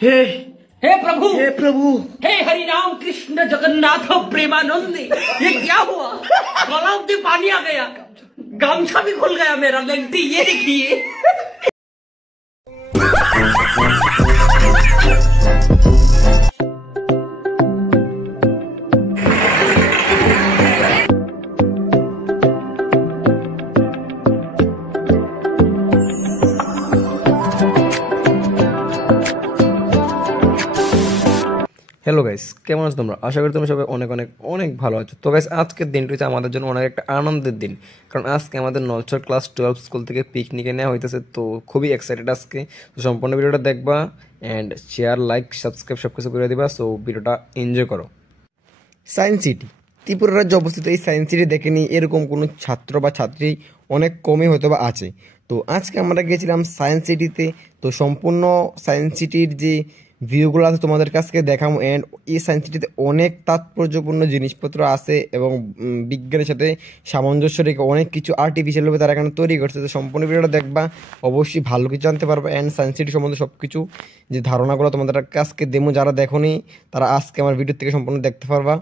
हे हे प्रभु, हे प्रभु, हे हरि राम कृष्ण जगन्नाथ प्रेमानंदी, ये क्या हुआ? तालाब में पानी आ गया, गामछा भी खुल गया मेरा। लंटी ये देखिए। হ্যালো গাইস, কেমন আছো তোমরা? আশা করি তোমরা সবাই অনেক অনেক অনেক ভালো আছো। তো গাইস, আজকের দিনটি হচ্ছে আমাদের জন্য অনেক একটা আনন্দের দিন, কারণ আজকে আমাদের নলছড় ক্লাস 12 স্কুল থেকে পিকনিকে নেওয়া হইতেছে। তো খুবই এক্সাইটেড আজকে। তো সম্পূর্ণ ভিডিওটা দেখবা অ্যান্ড শেয়ার, লাইক, সাবস্ক্রাইব সব কিছু করে দিবা। সো ভিডিওটা এনজয় করো। সায়েন্স সিটি ত্রিপুরা রাজ্যে অবস্থিত। এই সায়েন্স সিটি দেখেনি এরকম কোনো ছাত্র বা ছাত্রী অনেক কমই হয়তো বা আছে। তো আজকে আমরা গিয়েছিলাম সায়েন্স সিটিতে। তো সম্পূর্ণ সায়েন্স সিটির যে ভিউগুলো আছে তোমাদের কাছকে দেখাবো। অ্যান্ড এই সায়েন্স সিটিতে অনেক তাৎপর্যপূর্ণ জিনিসপত্র আছে এবং বিজ্ঞানের সাথে সামঞ্জস্য রেখে অনেক কিছু আর্টিফিশিয়ালভাবে তারা এখানে তৈরি করছে। তো সম্পূর্ণ ভিডিওটা দেখবা, অবশ্যই ভালো কিছু জানতে পারবা। অ্যান্ড সায়েন্স সিটি সম্বন্ধে সব কিছু যে ধারণাগুলো তোমাদের কাছকে দেবো, যারা দেখোনি তারা আজকে আমার ভিডিও থেকে সম্পূর্ণ দেখতে পারবা।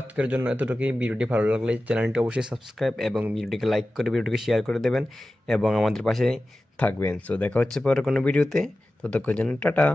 আজকের জন্য এতটুকুই। ভিডিওটি ভালো লাগলে চ্যানেলটি অবশ্যই সাবস্ক্রাইব এবং ভিডিওটিকে লাইক করে ভিডিওটিকে শেয়ার করে দেবেন এবং আমাদের পাশে থাকবেন। সো দেখা হচ্ছে পরে কোনো ভিডিওতে, ততক্ষণ জন্য টাটা।